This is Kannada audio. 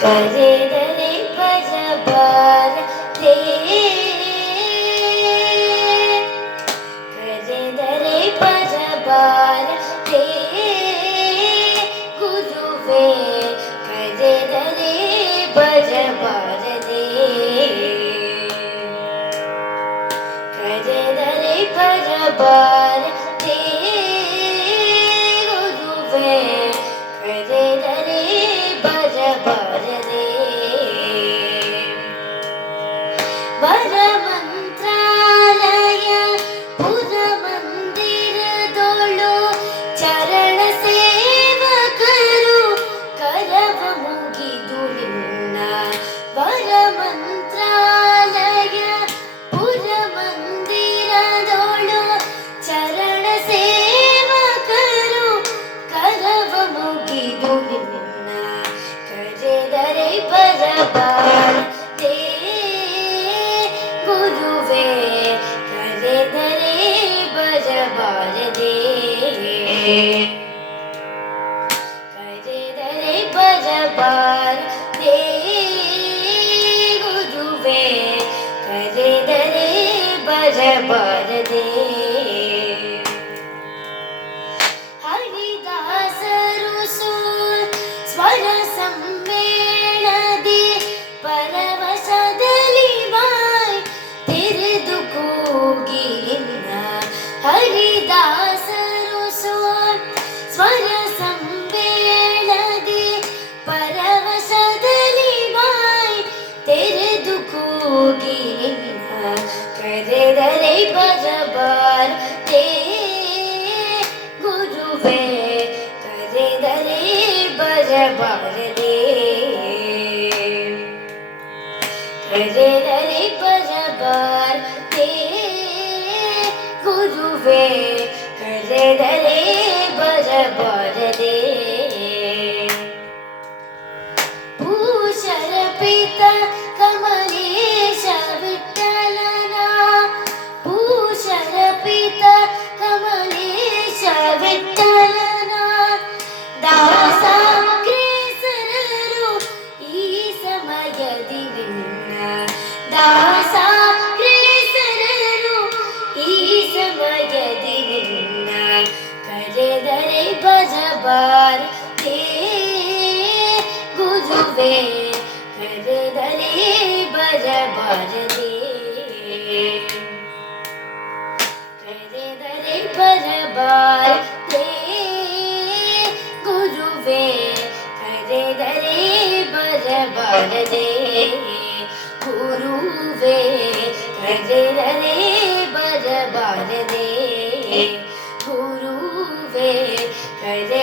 ಕರೆದರೆ ಬರಬಾರದೆ, ಕರೆದರೆ ಬರಬಾರದೆ ಗುರುವೇ, ಕರೆದರೆ ಬರಬಾರದೆ, ಕರೆದರೆ ಬರಬಾರದೆ ಗುರುವೇ, ಕರೆದರೆ ಬರಬಾರದೆ. ವರ ಮಂತ್ರಾಲಯ ಪುರ ಮಂದಿರದೊಳು ಚರಣ ಸೇವಕರು ಕರವ ಮುಗಿದು ನಿನ್ನ. ವರ ಮಂತ್ರಾಲಯ ಪುರ ಮಂದಿರದೊಳು ಚರಣ ಸೇವಕರು ಕರವ ಮುಗಿದು ನಿನ್ನ. ಕರೆದರೆ ಬರಬಾರದೆ ಗುರುವೇ, ಕರೆದರೆ ಬರಬಾರದೆ, ಕರೆದರೆ ಬರಬಾರದೆ ಗುರುವೇ, ಕರೆದರೆ ಬರಬಾರದೆ. ಹರಿದಾಸರು ಸ್ವರ ಸಮ್ಮೇಳದಿ ಪರವಶದಲ್ಲಿ ಬಾಯ್ ತೆರೆದು ಕೂಗಿ ನಿನ್ನ. ಹರಿದಾಸರು ಸ್ವರ ಸಮ್ಮೇಳದಿ ಪರವಶದಲ್ಲಿ ಬಾಯ್ ತೆರೆದು ಕೂಗಿ ನಿನ್ನ. ಕರೆದರೆ ಬರಬಾರದೆ ಗುರುವೇ, ಕರೆದರೆ ಬರಬಾರದೆ, ಕರೆದರೆ ಬರಬಾರದೆ ಗುರುವೇ, ಕರೆದರೆ ಬರಬಾರದೆ. ಭೂಷರ ಪಿತ ಕಮಲೇಶ ವಿಠಲನ, ಭೂಷರ ಪಿತ ಕಮಲೇಶ ವಿಠಲನ ದಾಸಾಗ್ರೇಸರರು ಈ ಸಮಯದಿ ನಿನ್ನ. ದಾಸಾಗ್ರೇಸರರು ಈ ಸಮಯದಿ ನಿನ್ನ. ಕರೆದರೆ ಬರಬಾರದೆ ಗುರುವೇ, ಕರೆದರೆ ಬರಬಾರದೆ, ಕರೆದರೆ ಬರಬಾರದೆ ಗುರುವೇ, ಕರೆದರೆ ಬರಬಾರದೆ, ಗುರುವೇ, ಕರೆದರೆ ಬರಬಾರದೆ, ಗುರುವೇ, ಕರೆ